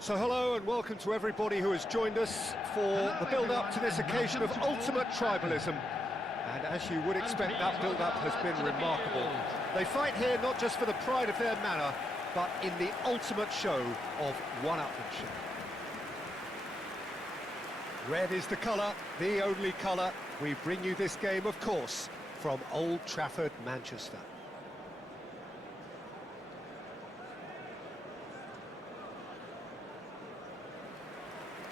So hello and welcome to everybody who has joined us for the build-up to this occasion of ultimate tribalism. And as you would expect, that build-up has been remarkable. They fight here not just for the pride of their manor, but in the ultimate show of one-upmanship. Red is the colour, the only colour. We bring you this game, of course, from Old Trafford, Manchester.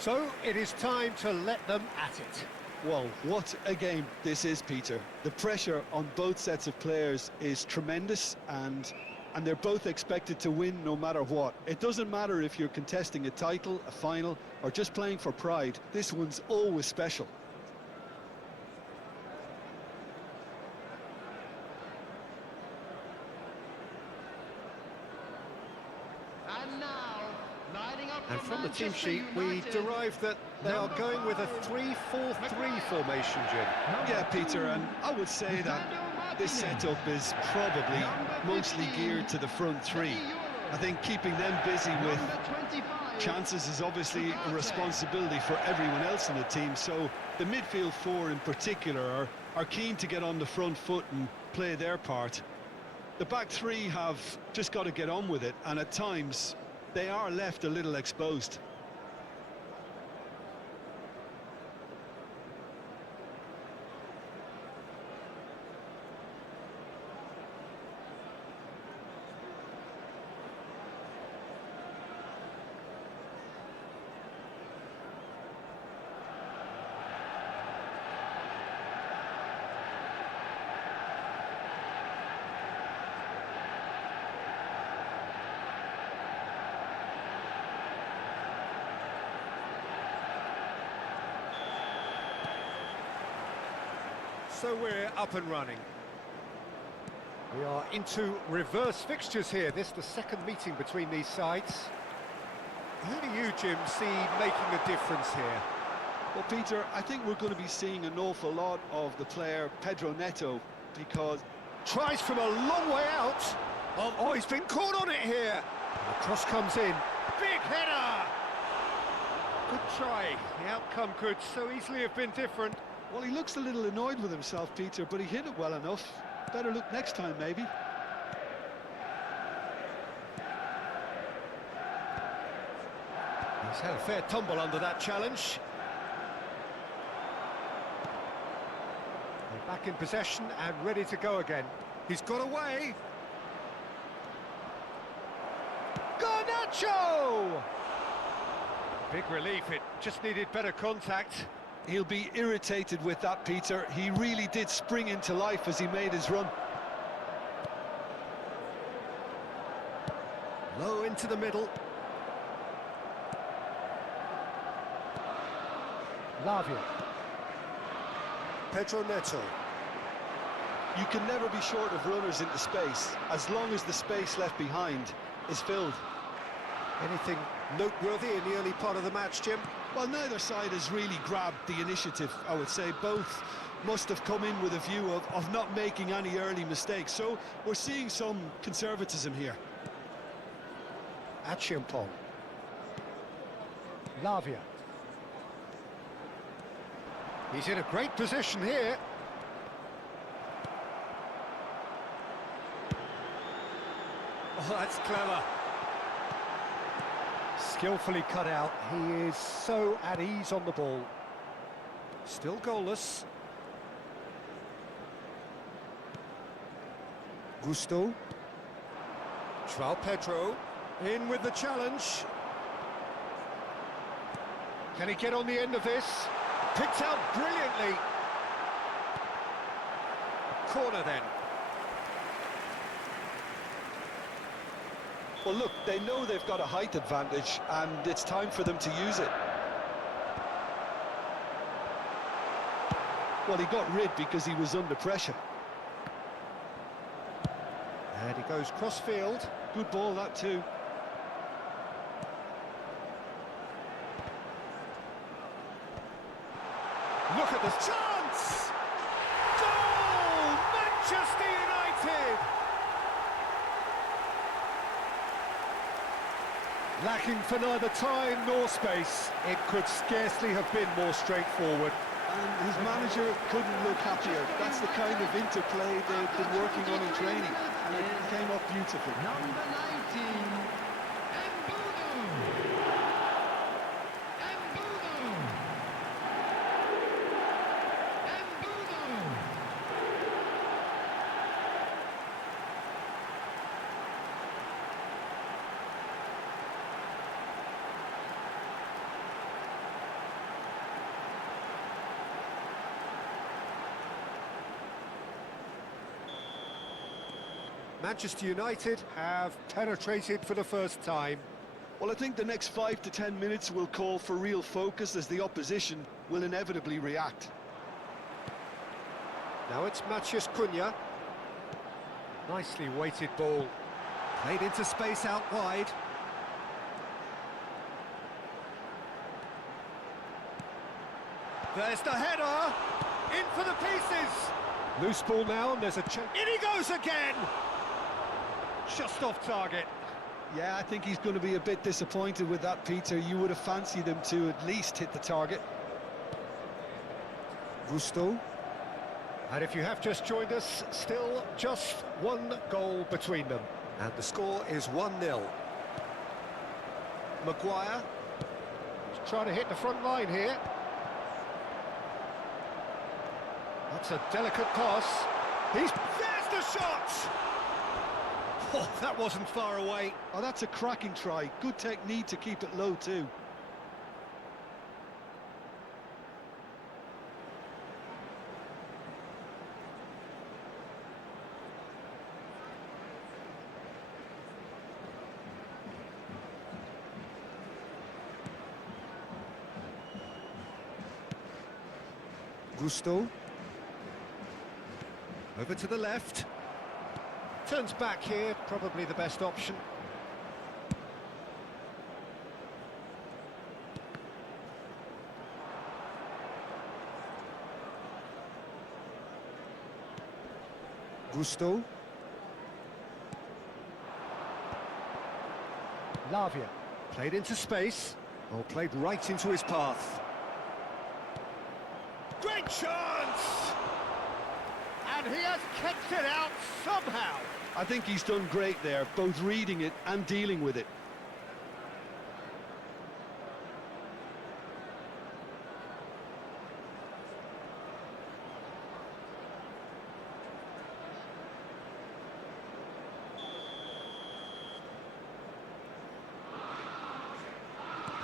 So, it is time to let them at it. Well, what a game this is, Peter. The pressure on both sets of players is tremendous, and they're both expected to win no matter what. It doesn't matter if you're contesting a title, a final, or just playing for pride. This one's always special. And from the team sheet, we derived that they are going with a 3-4-3 formation, Jim. Yeah, Peter, and I would say that this setup is probably mostly geared to the front three. I think keeping them busy with chances is obviously a responsibility for everyone else in the team, so the midfield four in particular are keen to get on the front foot and play their part. The back three have just got to get on with it, and at times they are left a little exposed. So we're up and running. We are into reverse fixtures here. This is the second meeting between these sides. Who do you, Jim, see making a difference here? Well, Peter, I think we're going to be seeing an awful lot of the player Pedro Neto, because tries from a long way out. Oh, he's been caught on it here. The cross comes in. Big header! Good try. The outcome could so easily have been different. Well, he looks a little annoyed with himself, Peter, but he hit it well enough. Better look next time, maybe. He's had a fair tumble under that challenge. They're back in possession and ready to go again. He's got away. Garnacho! Big relief, it just needed better contact. He'll be irritated with that, Peter. He really did spring into life as he made his run. Low into the middle. Lavia. Pedro Neto. You can never be short of runners into space, as long as the space left behind is filled. Anything noteworthy in the early part of the match, Jim? Well, neither side has really grabbed the initiative, I would say. Both must have come in with a view of not making any early mistakes. So we're seeing some conservatism here. Achiampong. Lavia. He's in a great position here. Oh, that's clever. Skillfully cut out. He is so at ease on the ball. Still goalless. Gusto. João Pedro in with the challenge. Can he get on the end of this? Picked out brilliantly. Corner then. Well, look, they know they've got a height advantage, and it's time for them to use it. Well, he got rid because he was under pressure. And he goes cross-field. Good ball, that too. Look at this chance! Goal! Manchester United! Lacking for neither time nor space. It could scarcely have been more straightforward. And his manager couldn't look happier. That's the kind of interplay they've been working on in training, and it came off beautifully. Number 19, Manchester United have penetrated for the first time. Well, I think the next 5 to 10 minutes will call for real focus as the opposition will inevitably react. Now it's Matheus Cunha. Nicely weighted ball. Played into space out wide. There's the header. In for the pieces. Loose ball now, and there's a chance. In he goes again. Just off target. Yeah, I think he's going to be a bit disappointed with that, Peter. You would have fancied him to at least hit the target. Gusto. And if you have just joined us, still just one goal between them. And the score is 1-0. Maguire. He's trying to hit the front line here. That's a delicate pass. There's the shot! Oh, that wasn't far away. Oh, that's a cracking try. Good technique to keep it low, too. Gusto. Over to the left. Turns back here, probably the best option. Gusto. Lavia. Played into space. Or played right into his path. Great chance! And he has kept it out somehow. I think he's done great there, both reading it and dealing with it.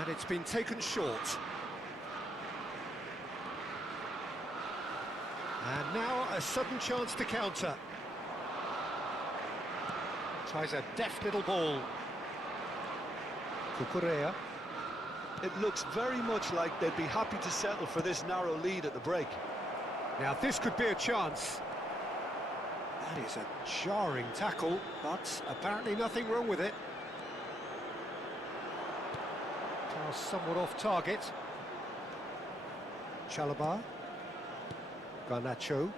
And it's been taken short. And now a sudden chance to counter. Tries a deft little ball. Cucurella. It looks very much like they'd be happy to settle for this narrow lead at the break. Now this could be a chance. That is a jarring tackle, but apparently nothing wrong with it. Pass somewhat off target. Chalobah. Garnacho.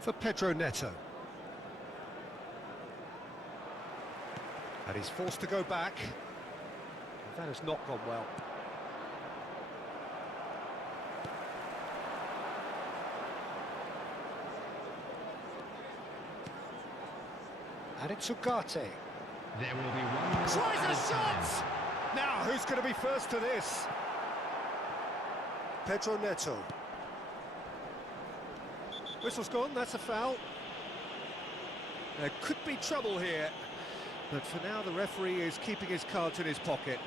For Pedro Neto. And he's forced to go back. That has not gone well. And it's Ugarte. There will be one. Tries a shot! Now, who's going to be first to this? Pedro Neto. Whistle's gone, that's a foul. There could be trouble here, but for now the referee is keeping his cards in his pocket.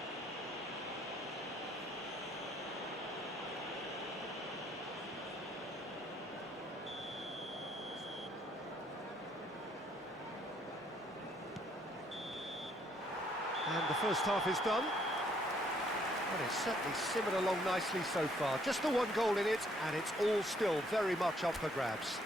And the first half is done. Well, it's certainly simmered along nicely so far. Just the one goal in it, and it's all still very much up for grabs.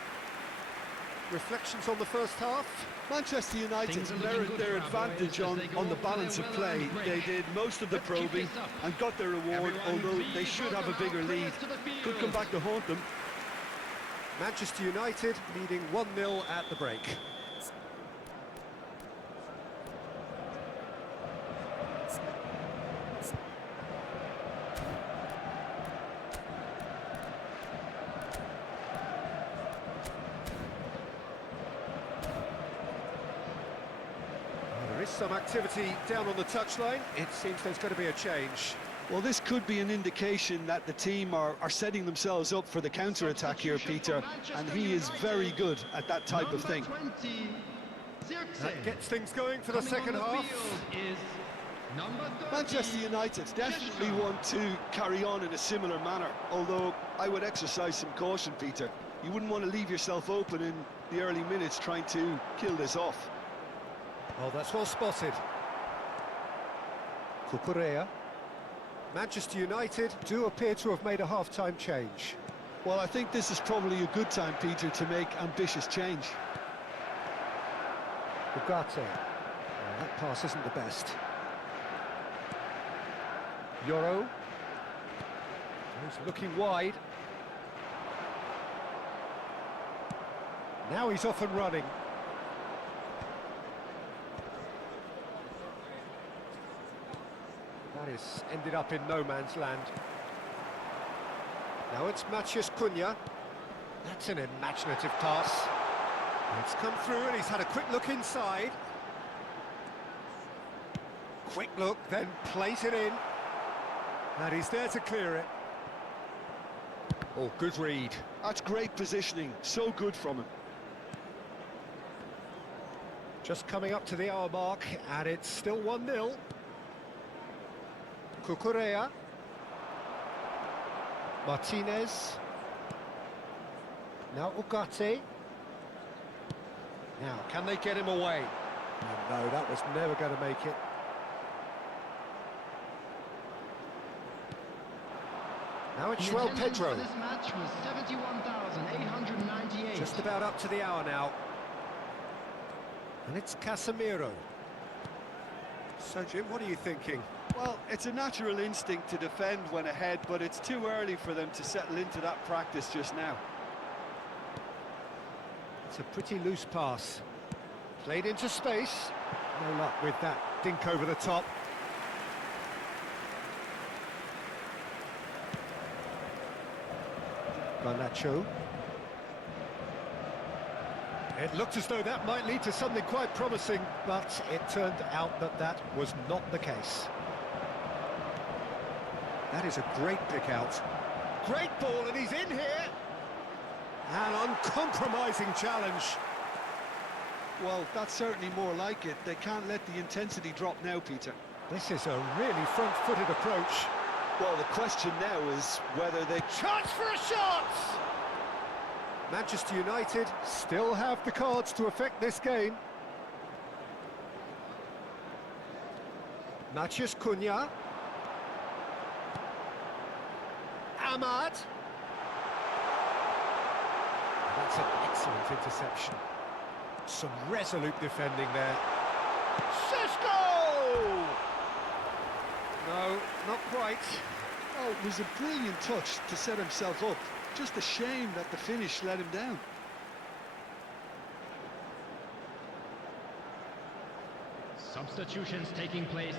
Reflections on the first half? Manchester United mirrored their advantage on the balance of play. They did most of the probing and got their reward, although they should have a bigger lead. Could come back to haunt them. Manchester United leading 1-0 at the break. Chris, some activity down on the touchline. It seems there's going to be a change. Well, this could be an indication that the team are setting themselves up for the counter-attack here, Peter, and he is very good at that type of thing. That gets things going for the second half. Manchester United definitely want to carry on in a similar manner, although I would exercise some caution, Peter. You wouldn't want to leave yourself open in the early minutes trying to kill this off. Oh, that's well spotted. Cucurella. Manchester United do appear to have made a half-time change. Well, I think this is probably a good time, Peter, to make ambitious change. Ugarte. That pass isn't the best. Yoro. He's looking wide. Now he's off and running. That is ended up in no man's land. Now it's Matchday Cunha. That's an imaginative pass. It's come through and he's had a quick look inside. Quick look, then plays it in. And he's there to clear it. Oh, good read. That's great positioning, so good from him. Just coming up to the hour mark, and it's still 1-0. Cucurella. Martinez. Now Ugarte. Now, can they get him away? Oh, no, that was never going to make it. Now it's Joel Pedro. This match was 71,898. Just about up to the hour now. And it's Casemiro. So, Jim, what are you thinking? Well, it's a natural instinct to defend when ahead, but it's too early for them to settle into that practice just now. It's a pretty loose pass. Played into space. No luck with that dink over the top. Garnacho. It looked as though that might lead to something quite promising, but it turned out that that was not the case. That is a great pick out. Great ball, and he's in here. An uncompromising challenge. Well, that's certainly more like it. They can't let the intensity drop now, Peter. This is a really front-footed approach. Well, the question now is whether they... Chance for a shot! Manchester United still have the cards to affect this game. Matchday Cunha. Ahmad. That's an excellent interception. Some resolute defending there. Šeško! No, not quite. Oh, it was a brilliant touch to set himself up. Just a shame that the finish let him down. Substitutions taking place.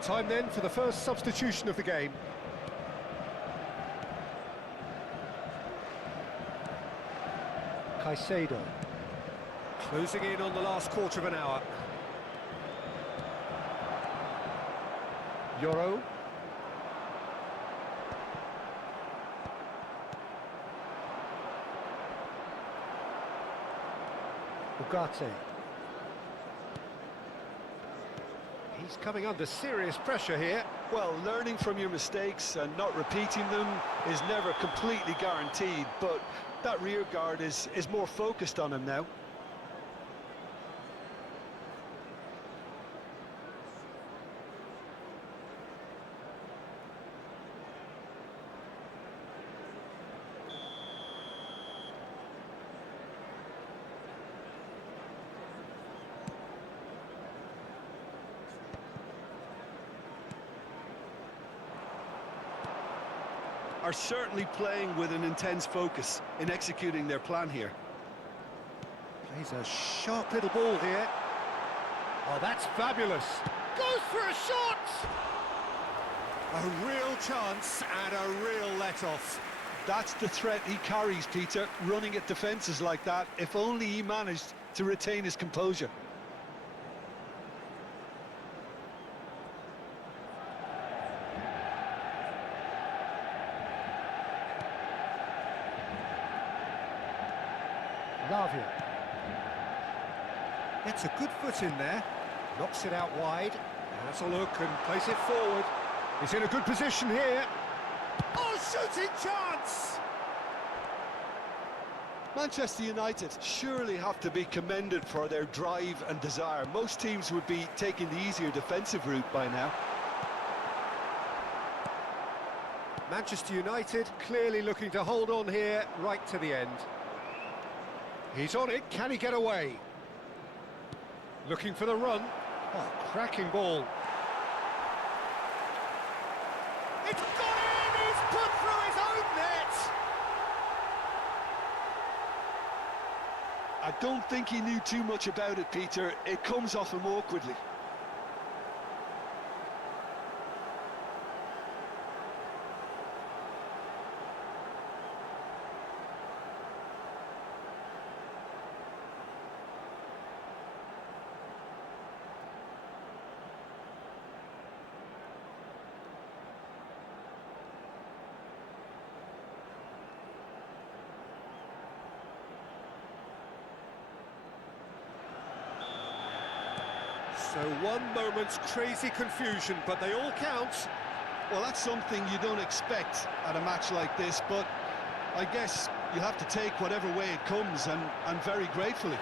Time then for the first substitution of the game. Caicedo. Closing in on the last quarter of an hour. Yoro. Ugarte. He's coming under serious pressure here. Well, learning from your mistakes and not repeating them is never completely guaranteed, but that rear guard is more focused on him now. Are certainly playing with an intense focus in executing their plan here. Plays a sharp little ball here. Oh, that's fabulous. Goes for a shot! A real chance and a real let-off. That's the threat he carries, Peter, running at defences like that, if only he managed to retain his composure. Gets a good foot in there, knocks it out wide, has a look and plays it forward. He's in a good position here. Oh, shooting chance! Manchester United surely have to be commended for their drive and desire. Most teams would be taking the easier defensive route by now. Manchester United clearly looking to hold on here right to the end. He's on it, can he get away? Looking for the run. Oh, cracking ball. It's gone in! He's put through his own net! I don't think he knew too much about it, Peter. It comes off him awkwardly. So one moment's crazy confusion, but they all count. Well, that's something you don't expect at a match like this, but I guess you have to take whatever way it comes, and very gratefully.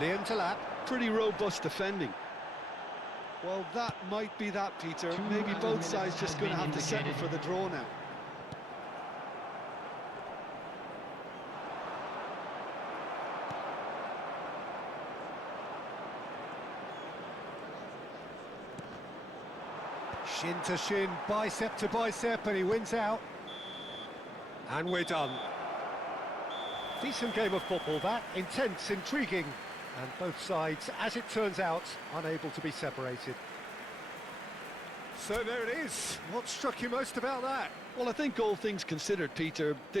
Liam Delap. Pretty robust defending. Well, that might be that, Peter. Maybe both sides just going to have to settle for the draw now. Shin to shin, bicep to bicep, and he wins out. And we're done. Decent game of football, that. Intense, intriguing, and both sides, as it turns out, unable to be separated. So there it is. What struck you most about that? Well, I think all things considered, Peter,